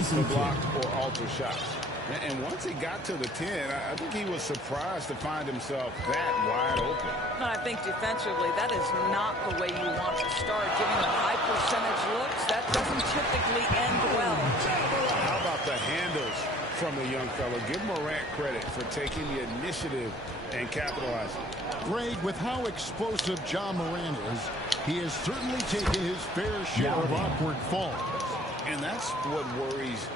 to block or alter shots. And once he got to the 10, I think he was surprised to find himself that wide open. And I think defensively, that is not the way you want to start. Giving them high percentage looks, that doesn't typically end well. How about the handles from the young fellow? Give Morant credit for taking the initiative and capitalizing. Greg, with how explosive John Morant is, he has certainly taken his fair share of awkward falls. And that's what worries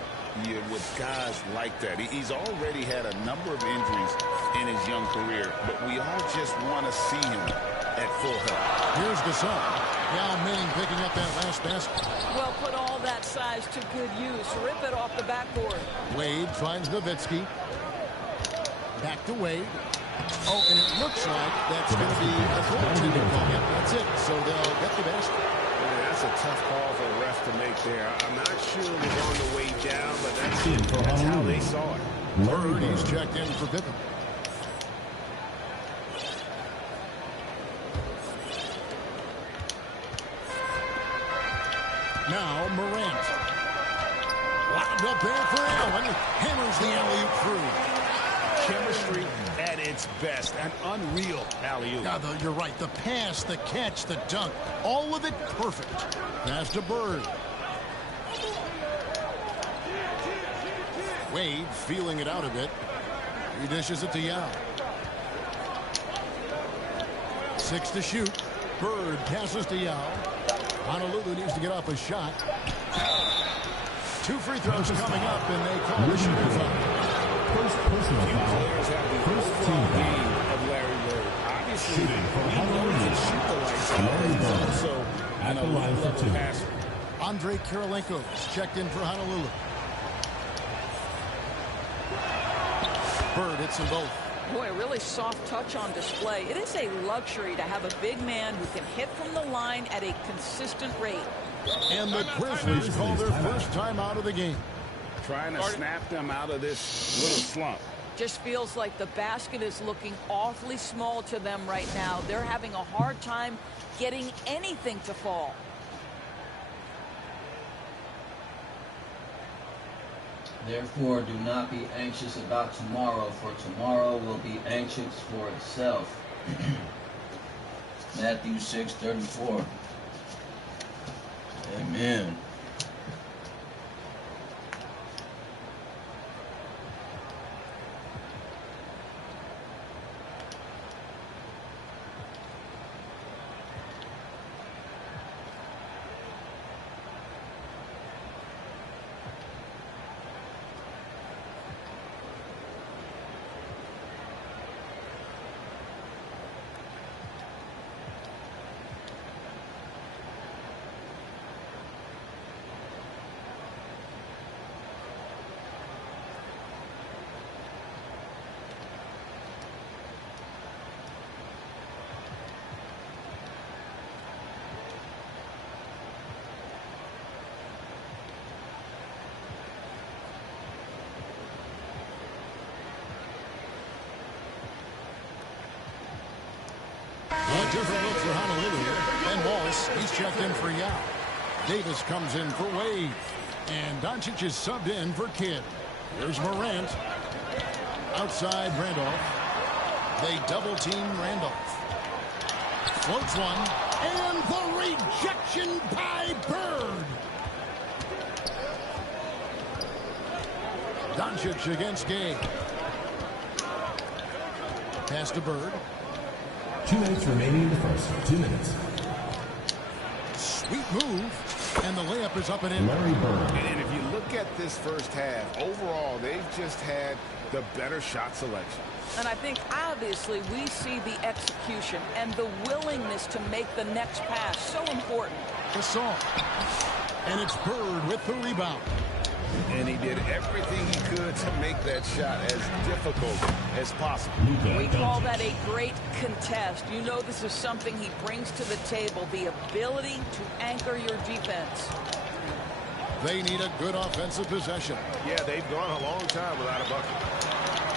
you with guys like that. He's already had a number of injuries in his young career, but we all just want to see him at full health. Here's the sub. Yao Ming picking up that last basket. Well, put all that size to good use. Rip it off the backboard. Wade finds Nowitzki. Back to Wade. Oh, and it looks like that's going to be a goaltending call. Yep, that's it. So they'll get the basket. That's a tough call for a ref to make there. I'm not sure it was on the way down, but that's how they saw it. Bird, he's checked in for Pippen. Now Morant. Lobbed up there for Allen. Hammers the alley-oop through. Chemistry at its best. An unreal alley-oop. Yeah, you're right. The pass, the catch, the dunk. All of it perfect. Pass to Bird. Wade feeling it out a bit. He dishes it to Yao. 6 to shoot. Bird passes to Yao. Honolulu needs to get off a shot. 2 free throws coming up, and they call the shooting foul. First personal foul. Players have the overall game of Larry Bird. Obviously, he can shoot the lights out, but he's also an elite-level passer. Andre Kirilenko is checked in for Honolulu. Bird hits them both. Boy, a really soft touch on display. It is a luxury to have a big man who can hit from the line at a consistent rate. And the Grizzlies call their first time out of the game. Trying to snap them out of this little slump. Just feels like the basket is looking awfully small to them right now. They're having a hard time getting anything to fall. Therefore, do not be anxious about tomorrow, for tomorrow will be anxious for itself. Matthew 6:34. Amen. A different look for Honolulu. And Wallace, he's checked in for Yao. Davis comes in for Wade. And Doncic is subbed in for Kidd. Here's Morant. Outside Randolph. They double-team Randolph. Floats one. And the rejection by Bird. Doncic against Gay. Pass to Bird. 2 minutes remaining in the first. 2 minutes. Sweet move. And the layup is up and in. Larry Bird. And if you look at this first half, overall, they've just had the better shot selection. And I think, obviously, we see the execution and the willingness to make the next pass so important. Gasol. And it's Bird with the rebound. And he did everything he could to make that shot as difficult as possible. We call that a great contest. You know this is something he brings to the table, the ability to anchor your defense. They need a good offensive possession. Yeah, they've gone a long time without a bucket.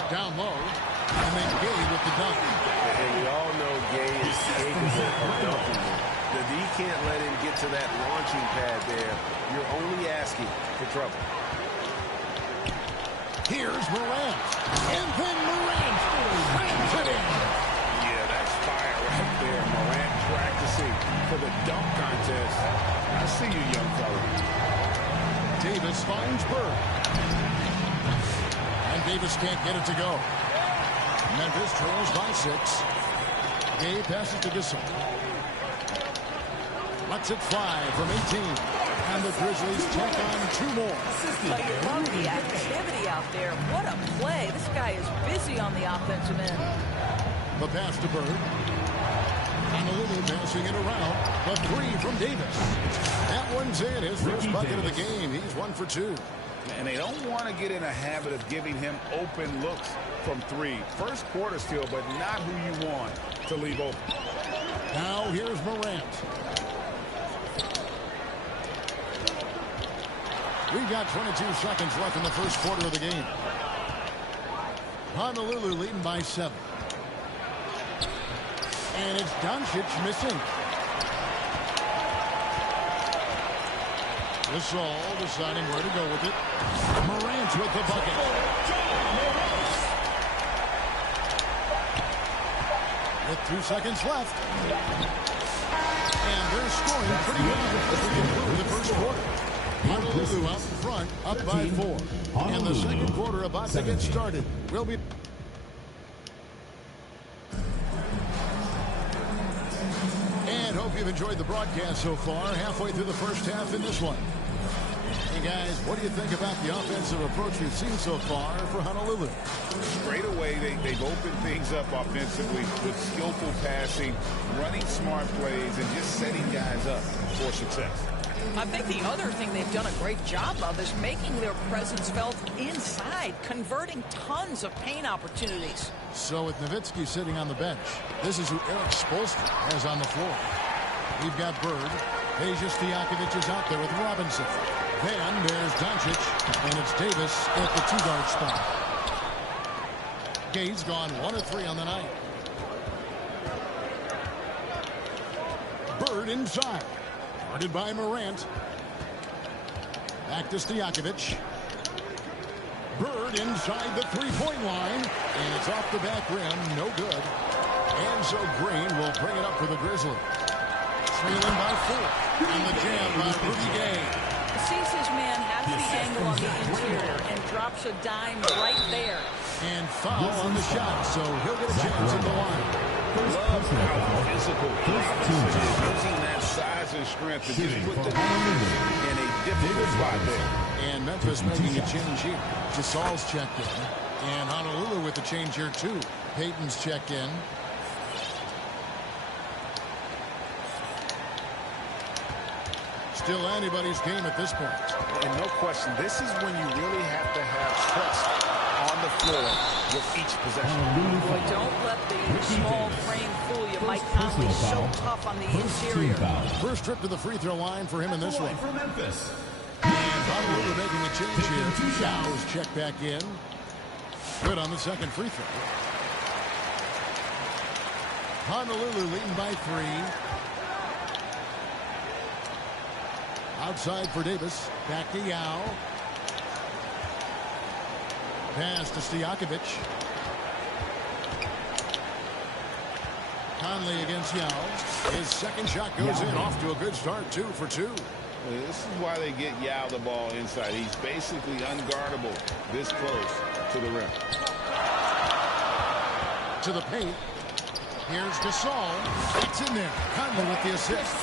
Down low, and then Gay with the dunk. And we all know Gay is capable of dunking. That he can't let him get to that launching pad there. You're only asking for trouble. Here's Morant. And then Morant slams it in. Yeah, that's fire right there. Morant practicing for the dunk contest. I see you, young fella. Davis finds Bird. And Davis can't get it to go. Memphis trails by 6. Gay passes to Gasol. Lets it fly from 18. And the Grizzlies check on 2 more. But you love the activity out there. What a play. This guy is busy on the offensive end. The pass to Bird. Honolulu passing it around. The 3 from Davis. That one's in. His first bucket of the game. He's 1 for 2. And they don't want to get in a habit of giving him open looks from 3. First quarter still, but not who you want to leave open. Now here's Morant. We've got 22 seconds left in the first quarter of the game. Honolulu leading by 7. And it's Doncic missing. Gasol deciding where to go with it. Morant with the bucket. With 2 seconds left. And they're scoring pretty well as we conclude the first quarter. Honolulu out in front, up by 4. And the second quarter about to get started. We'll be... And hope you've enjoyed the broadcast so far. Halfway through the first half in this one. Hey guys, what do you think about the offensive approach we've seen so far for Honolulu? Straight away, they've opened things up offensively with skillful passing, running smart plays, and just setting guys up for success. I think the other thing they've done a great job of is making their presence felt inside, converting tons of paint opportunities. So with Nowitzki sitting on the bench, this is who Eric Spoelstra has on the floor. We've got Bird. Peja Stojakovic is out there with Robinson. Then there's Doncic, and it's Davis at the 2-guard spot. Gay's gone 1 of 3 on the night. Bird inside. Guarded by Morant. Back to Stojakovic. Bird inside the 3-point line. And it's off the back rim. No good. And so Green will bring it up for the Grizzlies. Trailing by 4. And the jam by Rudy Gay. Sees his man, has the angle on the interior, and drops a dime right there. And foul on the shot, so he'll get a chance at the line. Love how physical using that size and strength to just put the team in a difficult spot there. And Memphis making a change here. Gasol's checked in. And Honolulu with the change here too. Payton's checked in. Still anybody's game at this point. And no question, this is when you really have to have trust on the floor with each possession. Boy, don't let the small frame fool you. Mike Conley's so tough on the interior. First trip to the free throw line for him in this one. And Honolulu making a change here. Show's checked back in. Good on the second free throw. Honolulu leading by 3. Outside for Davis. Back to Yao. Pass to Stojakovic. Conley against Yao. His second shot goes in. Off to a good start. 2 for 2. This is why they get Yao the ball inside. He's basically unguardable this close to the rim. To the paint. Here's Gasol. It's in there. Conley with the assist.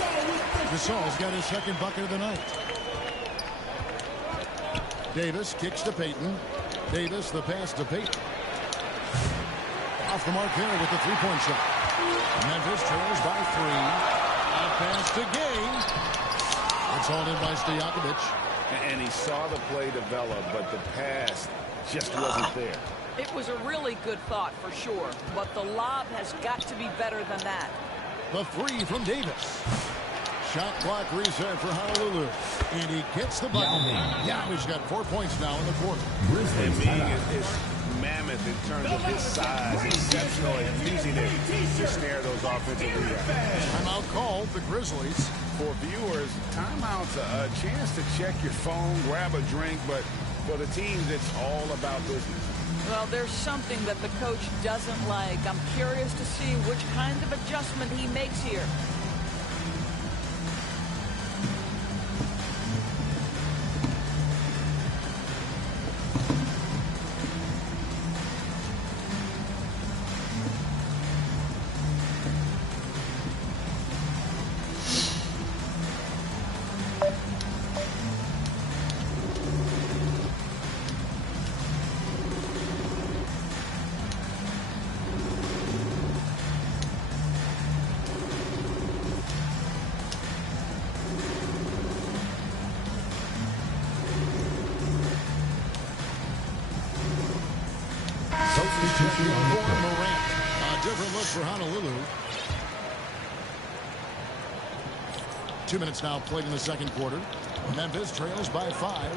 Gasol's got his second bucket of the night. Davis kicks to Payton. Davis the pass to Payton. Off the mark there with the 3-point shot. Memphis trails by 3. A pass to Gay. It's hauled in by Stojakovic. And he saw the play develop, but the pass just wasn't there. It was a really good thought for sure, but the lob has got to be better than that. The 3 from Davis. Shot clock reset for Honolulu. And he gets the bucket. Yao has got 4 points now in the quarter. And being as mammoth in terms of his size, exceptional at using it to snare those offensive rebounds. Timeout called the Grizzlies. For viewers, timeout's a chance to check your phone, grab a drink, but For the teams, it's all about business. Well, there's something that the coach doesn't like. I'm curious to see which kind of adjustment he makes here. A different look for Honolulu. 2 minutes now played in the second quarter. Memphis trails by 5.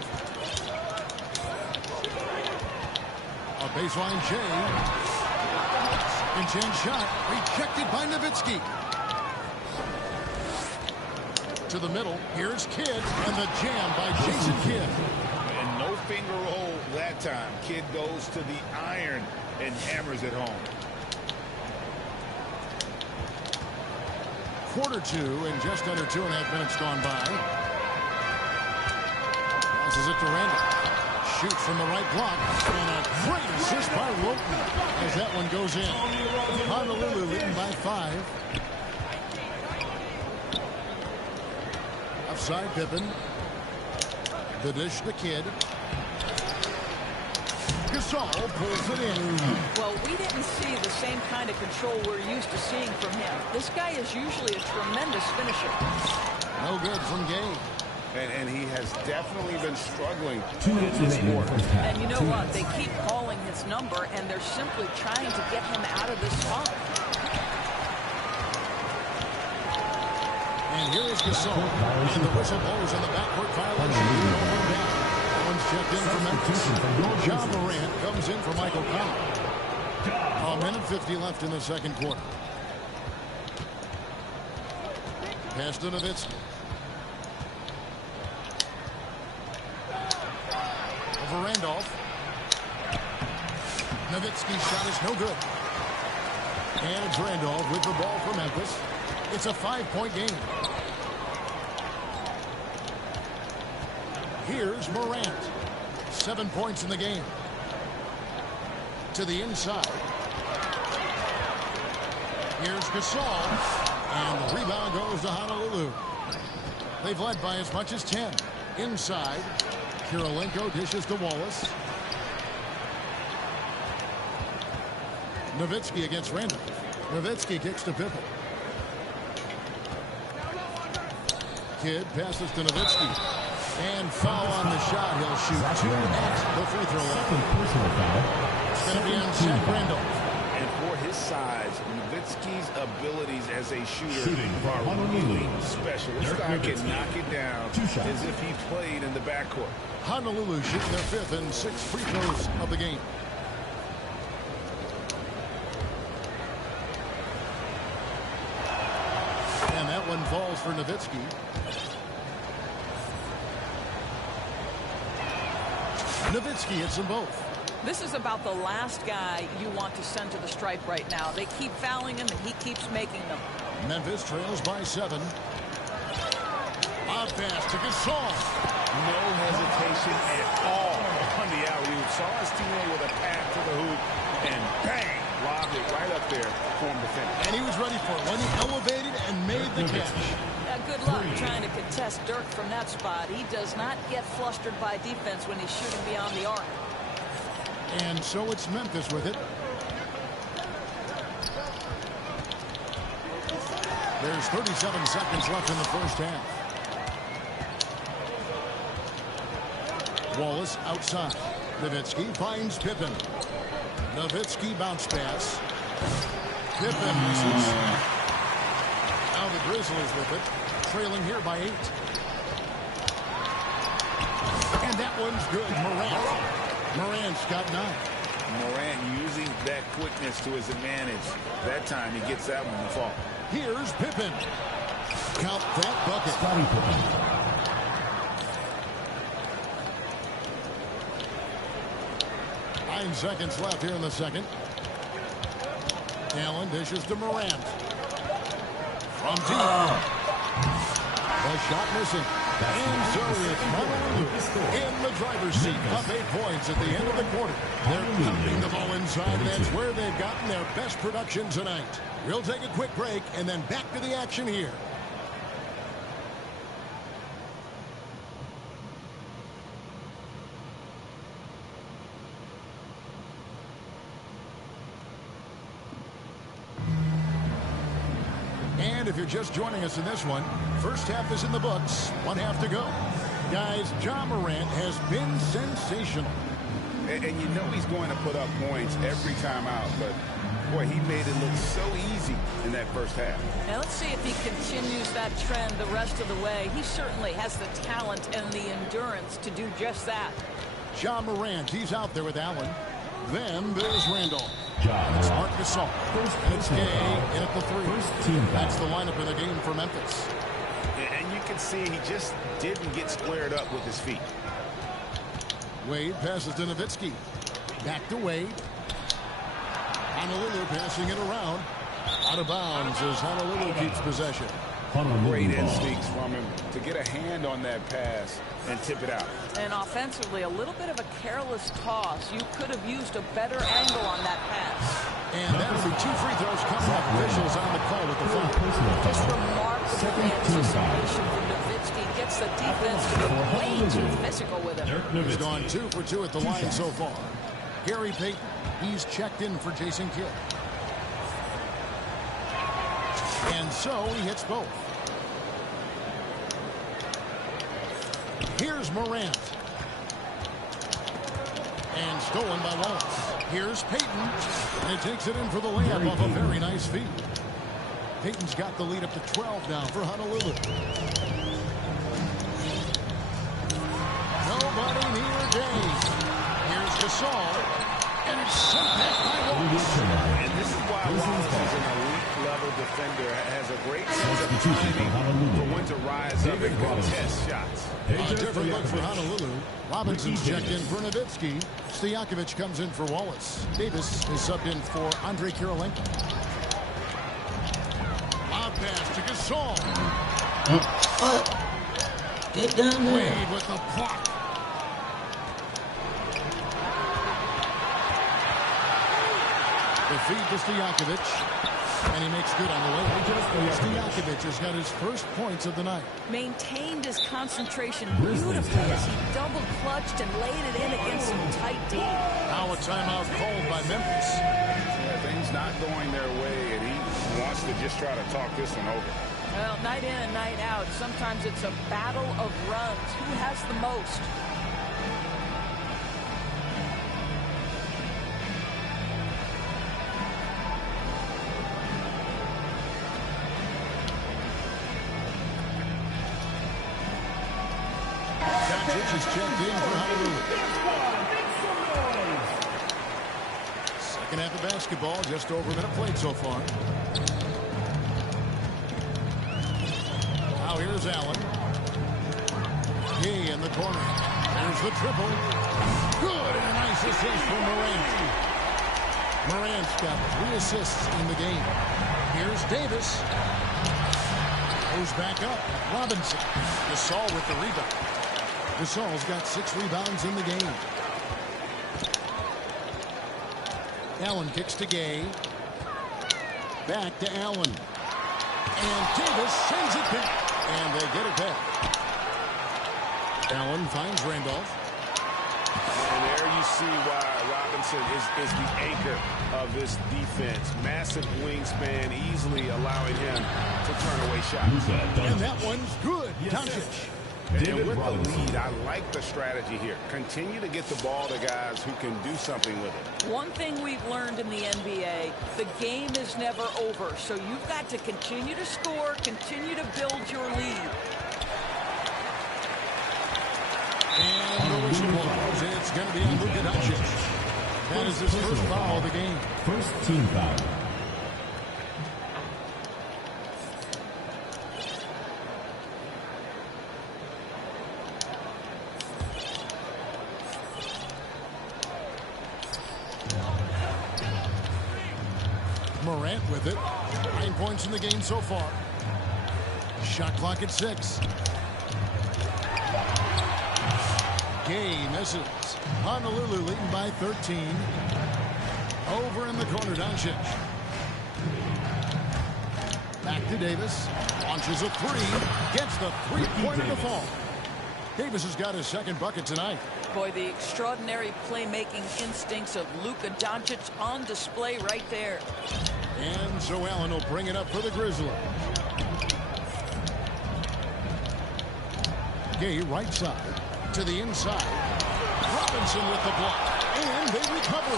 A baseline J. In-change shot. Rejected by Nowitzki. To the middle. Here's Kidd. And the jam by Jason Kidd. And no finger roll that time. Kidd goes to the iron and hammers it home. Quarter 2 and just under 2.5 minutes gone by. Passes it to Randall. Shoots from the right block. And a great assist by Lowton as that one goes in. Honolulu leading by 5. Offside Pippen. The dish to Kidd. Gasol pulls it in. Well, we didn't see the same kind of control we're used to seeing from him. This guy is usually a tremendous finisher. No good from Gay. And he has definitely been struggling 2 minutes in this remaining in the quarter. first half. And you know what? They keep calling his number, and they're simply trying to get him out of this funk. And here is Gasol. And the whistle blows on the backcourt violation. One's checked in for Memphis. John Morant comes in for Michael Conley. A minute 50 left in the second quarter. Pass to Nowitzki. Over Randolph. Nowitzki's shot is no good. And it's Randolph with the ball for Memphis. It's a 5-point game. Here's Morant. 7 points in the game. To the inside. Here's Gasol. And the rebound goes to Honolulu. They've led by as much as 10. Inside. Kirilenko dishes to Wallace. Nowitzki against Randolph. Nowitzki kicks to Pippen. Kidd passes to Nowitzki. And foul on the shot. He'll shoot 2 at the free throw line. It's going to be on Zach Randolph. And for his size, Nowitzki's abilities as a shooter are Honolulu. really special. This guy can knock it down as if he played in the backcourt. Honolulu shooting their 5th and 6th free throws of the game. And that one falls for Nowitzki. Nowitzki hits them both. This is about the last guy you want to send to the stripe right now. They keep fouling him, and he keeps making them. Memphis trails by 7. Odd pass to Gasol. No hesitation at all on the alley-oop. Saw his teammate with a pass to the hoop, and bang, lobbed it right up there for him to finish. And he was ready for it when he elevated and made the catch. Good luck trying to contest Dirk from that spot. He does not get flustered by defense when he's shooting beyond the arc. And so it's Memphis with it. There's 37 seconds left in the first half. Wallace outside. Nowitzki finds Pippen. Nowitzki bounce pass. Pippen misses. Now the Grizzlies with it. Trailing here by 8. And that one's good. Morant's got 9. Morant using that quickness to his advantage. That time he gets that one to fall. Here's Pippen. Count that bucket. Scottie Pippen. 9 seconds left here in the second. Allen dishes to Morant. From deep. The shot missing. And so it's Malotto in the driver's seat. Up 8 points at the end of the quarter. They're pumping the ball inside. That's where they've gotten their best production tonight. We'll take a quick break and then back to the action here. And if you're just joining us in this one, first half is in the books. 1 half to go. Guys, Ja Morant has been sensational. And you know he's going to put up points every time out, but boy, he made it look so easy in that first half. Now let's see if he continues that trend the rest of the way. He certainly has the talent and the endurance to do just that. Ja Morant, he's out there with Allen. Then there's Randall. Ja It's Marc Gasol. And it's Gay in at the 3. team foul. That's the lineup in the game for Memphis. And you can see he just didn't get squared up with his feet. Wade passes to Nowitzki. Back to Wade. Honolulu passing it around. Out of bounds as Honolulu keeps possession. Great instincts from him to get a hand on that pass and tip it out. And offensively, a little bit of a careless toss. You could have used a better angle on that pass. And that'll be 2 free throws coming up. Officials on the call with the foul. Just remarkable anticipation from Nowitzki. Gets the defense to be way too physical with him. He's gone 2 for 2 at the line so far. Gary Payton, he's checked in for Jason Kidd. And so he hits both. Here's Morant. And stolen by Wallace. Here's Payton. And he takes it in for the layup off a very nice feed. Payton's got the lead up to 12 now for Honolulu. Nobody near Gay. Here's Gasol. And it's sent back by Wallace. And this is why Wallace is an elite-level defender. Has a great sense of timing for when to rise up and contest shots. A different look for Honolulu. Robinson's checked in for Nowitzki. Stojakovic comes in for Wallace. Davis is subbed in for Andre Kirilenko. Lob pass to Gasol. Get down there. Wade with the block. The feed to Stojakovic. And he makes good on the way. Stojakovic has got his first points of the night. Maintained his concentration beautifully as he double clutched and laid it in against some tight D. Now a timeout called by Memphis. Yeah, things not going their way, and he wants to just try to talk this one over. Well, night in and night out, sometimes it's a battle of runs. Who has the most? Is checked in for Honolulu. Second half of basketball, just over a minute played so far. Now here's Allen. Gay in the corner. There's the triple. Good, and a nice assist from Morant. Morant's got 3 assists in the game. Here's Davis. Goes back up. Robinson. Gasol with the rebound. Gasol's got 6 rebounds in the game. Allen kicks to Gay. Back to Allen. And Davis sends it back. And they get it back. Allen finds Randolph. And there you see why Robinson is the anchor of this defense. Massive wingspan, easily allowing him to turn away shots. And that one's good. Doncic. And with the lead, I like the strategy here. Continue to get the ball to guys who can do something with it. One thing we've learned in the NBA, the game is never over. So you've got to continue to score, continue to build your lead. And the whistle blows. It's going to be on Luka Doncic. That is his first foul of the game. First team foul. Morant with it. 9 points in the game so far. Shot clock at 6. Gay misses. Honolulu leading by 13. Over in the corner, Doncic. Back to Davis. Launches a three. Gets the three-pointer to fall. Davis has got his second bucket tonight. Boy, the extraordinary playmaking instincts of Luka Doncic on display right there. And so Allen will bring it up for the Grizzlies. Gay right side to the inside. Robinson with the block. And they recover.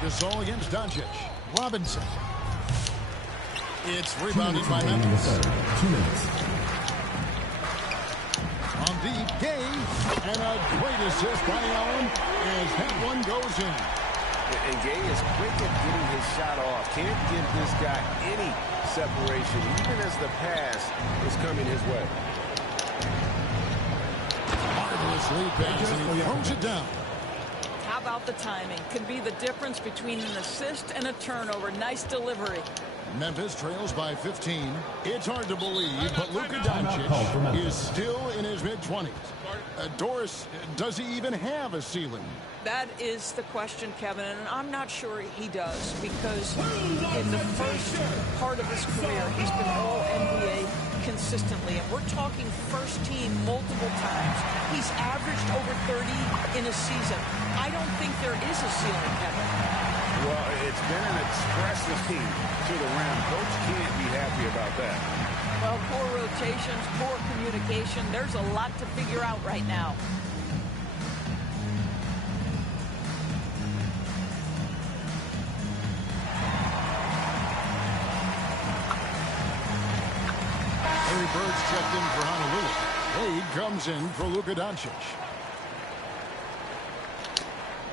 Gasol against Doncic. Robinson. It's rebounded by Memphis. 2 minutes. On deep, Gay. And a great assist by Allen as that one goes in. And Gay is quick at getting his shot off. Can't give this guy any separation, even as the pass is coming his way. Marvelous lead pass, and he throws it down. How about the timing? Can be the difference between an assist and a turnover. Nice delivery. Memphis trails by 15. It's hard to believe, but Luka Doncic is still in his mid-20s. Doris, does he even have a ceiling? That is the question, Kevin, and I'm not sure he does, because in the first part of his career, he's been All-NBA consistently, and we're talking first team multiple times. He's averaged over 30 in a season. I don't think there is a ceiling, Kevin. Well, it's been an expressive team to the rim. Coach can't be happy about that. Well, poor rotations, poor communication. There's a lot to figure out right now. Larry Bird's checked in for Honolulu. Wade comes in for Luka Doncic.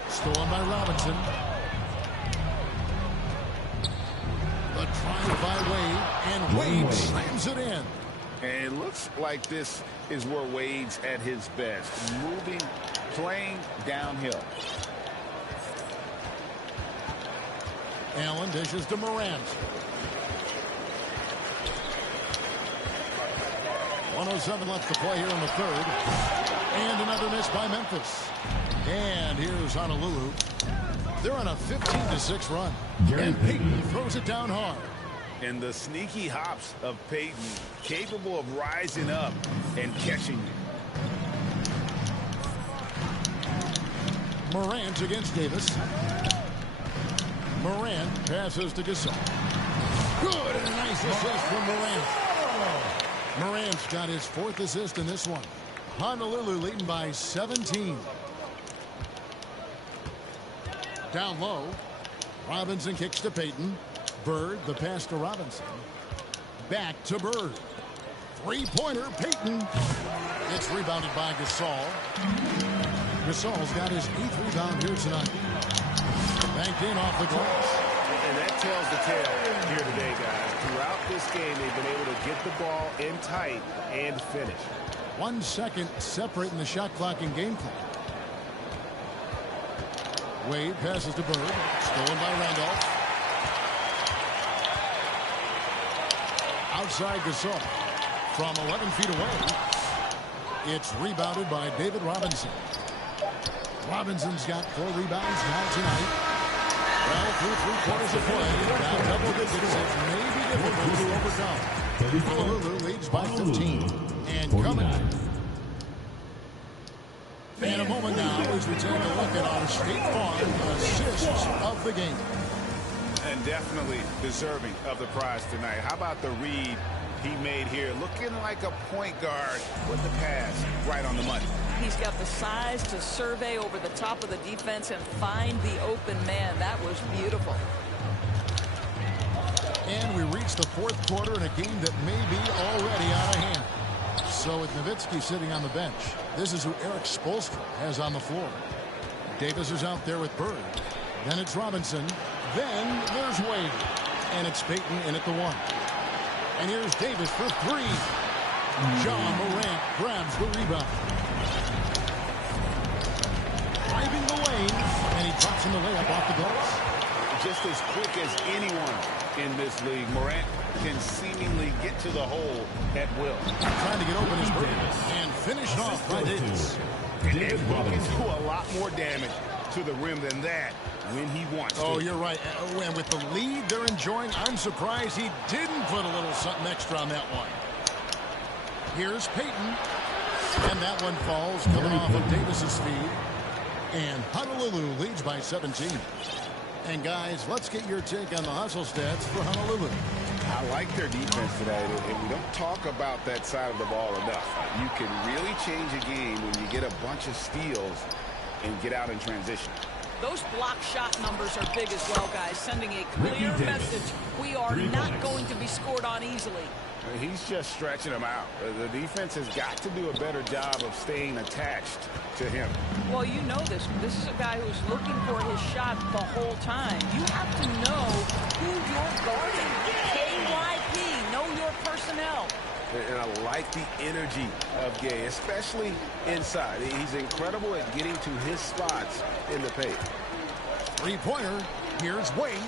Stolen by Robinson. The trial by Wade, and Wade slams it in. And it looks like this is where Wade's at his best. Moving, playing downhill. Allen dishes to Morant. 1:07 left to play here in the third. And another miss by Memphis. And here's Honolulu. They're on a 15-6 run. And Payton throws it down hard. And the sneaky hops of Payton, capable of rising up and catching you. Morant against Davis. Morant passes to Gasol. Good, and a nice assist from Morant. Morant's got his 4th assist in this one. Honolulu leading by 17. Down low. Robinson kicks to Payton. Bird, the pass to Robinson. Back to Bird. Three-pointer, Payton. It's rebounded by Gasol. Gasol's got his 8th rebound here tonight. Banked in off the glass. And that tells the tale here today, guys. Throughout this game, they've been able to get the ball in tight and finish. 1 second separating the shot clock and game clock. Wade passes to Bird. Stolen by Randolph. Outside Gasol. From 11 feet away. It's rebounded by David Robinson. Robinson's got 4 rebounds now tonight. Well, through 3/4 of play, down double digits, it may be difficult to overcome. Honolulu leads by 15. And coming. In a moment now, as we take a look at our State Farm assists of the game. And definitely deserving of the prize tonight. How about the read he made here? Looking like a point guard with the pass right on the money. He's got the size to survey over the top of the defense and find the open man. That was beautiful. And we reach the 4th quarter in a game that may be already out of hand. So with Nowitzki sitting on the bench, this is who Eric Spoelstra has on the floor. Davis is out there with Bird. Then it's Robinson. Then there's Wade. And it's Payton in at the 1. And here's Davis for 3. John Morant grabs the rebound. driving the lane, and he drops in the layup off the glass. Just as quick as anyone in this league, Morant can seemingly get to the hole at will. Trying to get open his Davis, and finished off by Davis. And he can do a lot more damage to the rim than that when he wants to. Oh, you're right. And with the lead they're enjoying, I'm surprised he didn't put a little something extra on that one. Here's Payton. And that one falls coming off of Davis's feed. And Honolulu leads by 17. And guys, let's get your take on the hustle stats for Honolulu. I like their defense today, and we don't talk about that side of the ball enough. You can really change a game when you get a bunch of steals and get out in transition. Those block shot numbers are big as well, guys, sending a clear message. We are not going to be scored on easily. He's just stretching them out. The defense has got to do a better job of staying attached to him. Well, you know this. This is a guy who's looking for his shot the whole time. You have to know who you're guarding. KYP, know your personnel. And I like the energy of Gay, especially inside. He's incredible at getting to his spots in the paint. Three-pointer. Here's Wade.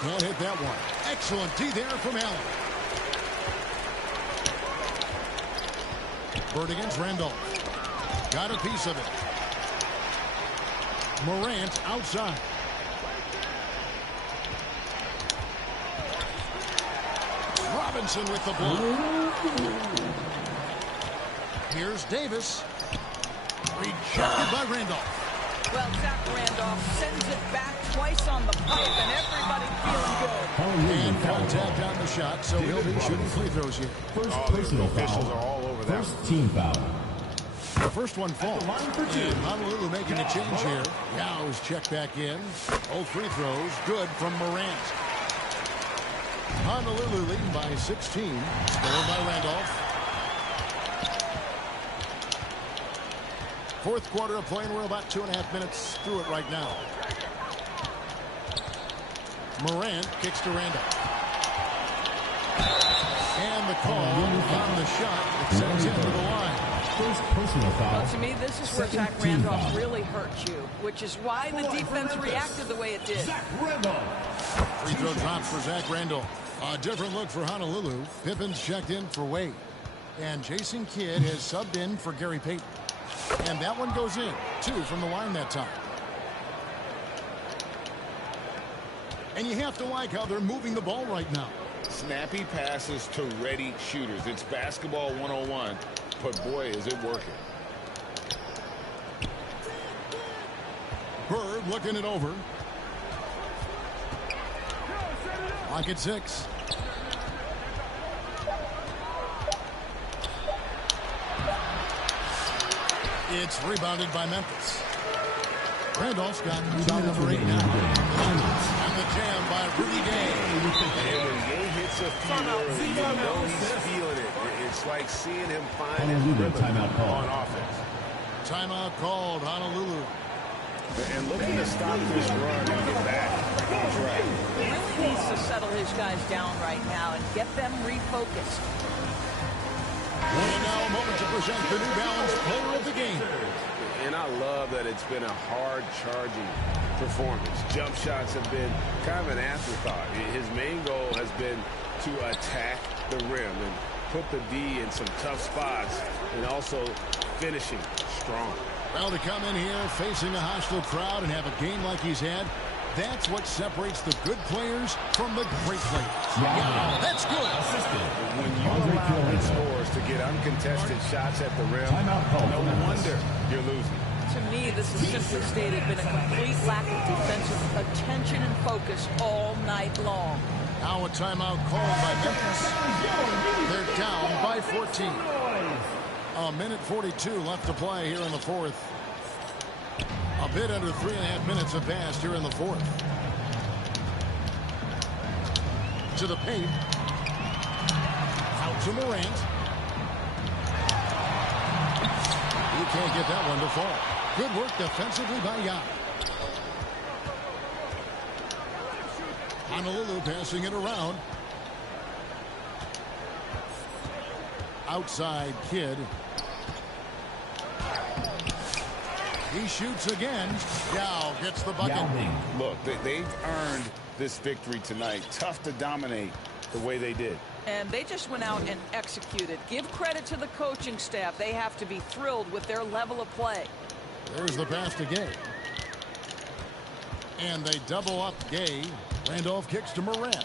Can't hit that one. Excellent D there from Allen. Bird against Randolph. Got a piece of it. Morant outside. Robinson with the block. Here's Davis. Rejected by Randolph. Well, Zach Randolph sends it back twice on the pipe, and everybody feeling good. And contact on the shot, so he'll be shooting free throws here. First personal Officials foul. are all over that. First team foul. The first one falls. And Honolulu making a change here. Yow's checked back in. All free throws good from Morant. Honolulu leading by 16. Scored by Randolph. Fourth quarter of play, and we're about 2.5 minutes through it right now. Morant kicks to Randolph. And the call on the shot. It sends him to the line. First personal foul. Well, to me, this is where Zach Randolph really hurt you, which is why the defense reacted the way it did. Zach Randolph. Free throw drops for Zach Randolph. A different look for Honolulu. Pippen's checked in for Wade. And Jason Kidd has subbed in for Gary Payton. And that one goes in. 2 from the line that time. And you have to like how they're moving the ball right now. Snappy passes to ready shooters. It's basketball 101, but boy, is it working. Bird looking it over. Lock at 6. It's rebounded by Memphis. Randolph's got foul number 8 now. And the jam by Rudy Gay. And when Gay hits a few early, you know he's feeling it. It's like seeing him find his rhythm on offense. Timeout called, Honolulu. And looking to stop this run and get back on track. He really needs to settle his guys down right now and get them refocused. And now a moment to present the New Balance Player of the Game. And I love that it's been a hard-charging performance. Jump shots have been kind of an afterthought. His main goal has been to attack the rim and put the D in some tough spots and also finishing strong. Well, to come in here facing a hostile crowd and have a game like he's had, that's what separates the good players from the great players. Yeah, that's good. When you allow good scores to get uncontested shots at the rim, no wonder you're losing. To me, this is simply stated been a complete lack of defensive attention and focus all night long. Now a timeout called by Memphis. They're down by 14. A minute 42 left to play here in the fourth. A bit under 3.5 minutes have passed here in the fourth. To the paint. Out to Morant. He can't get that one to fall. Good work defensively by Yao. Honolulu passing it around. Outside Kidd. He shoots again. Yao gets the bucket. Look, they've earned this victory tonight. Tough to dominate the way they did. And they just went out and executed. Give credit to the coaching staff. They have to be thrilled with their level of play. There's the pass to Gay. And they double up Gay. Randolph kicks to Morant.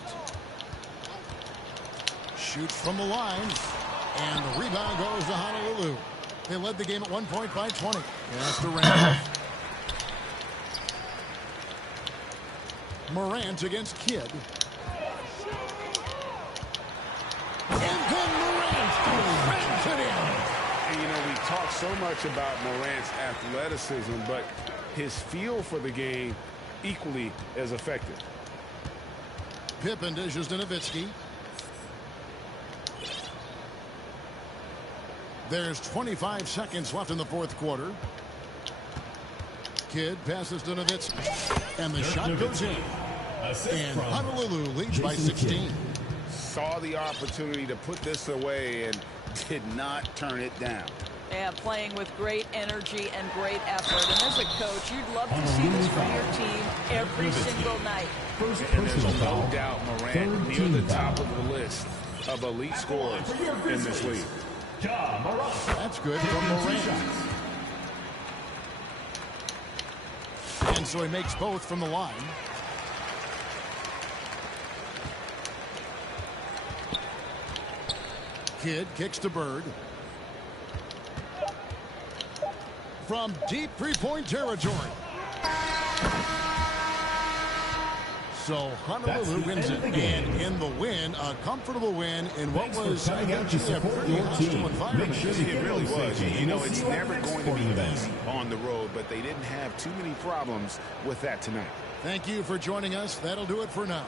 Shoots from the line. And the rebound goes to Honolulu. They led the game at 1 point by 20. Pass to Randolph. Morant against Kidd. And then Morant rams it in. And, you know, we talk so much about Morant's athleticism, but his feel for the game equally as effective. Pippen dishes to Nowitzki. There's 25 seconds left in the fourth quarter. Kidd passes to Nowitzki. And the shot goes in. And Honolulu leads by 16. Saw the opportunity to put this away and did not turn it down. And playing with great energy and great effort. And as a coach, you'd love to see this from your team every single night. And there's no doubt Morant near the top of the list of elite scorers in this league. That's good from Morant. And so he makes both from the line. Kidd kicks to Bird. From deep three-point territory. So Honolulu wins it. And in the win, a comfortable win in what was actually a pretty hostile environment. It really was. You know, it's never going to be easy on the road, but they didn't have too many problems with that tonight. Thank you for joining us. That'll do it for now.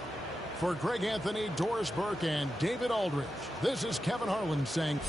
For Greg Anthony, Doris Burke, and David Aldridge, this is Kevin Harlan saying...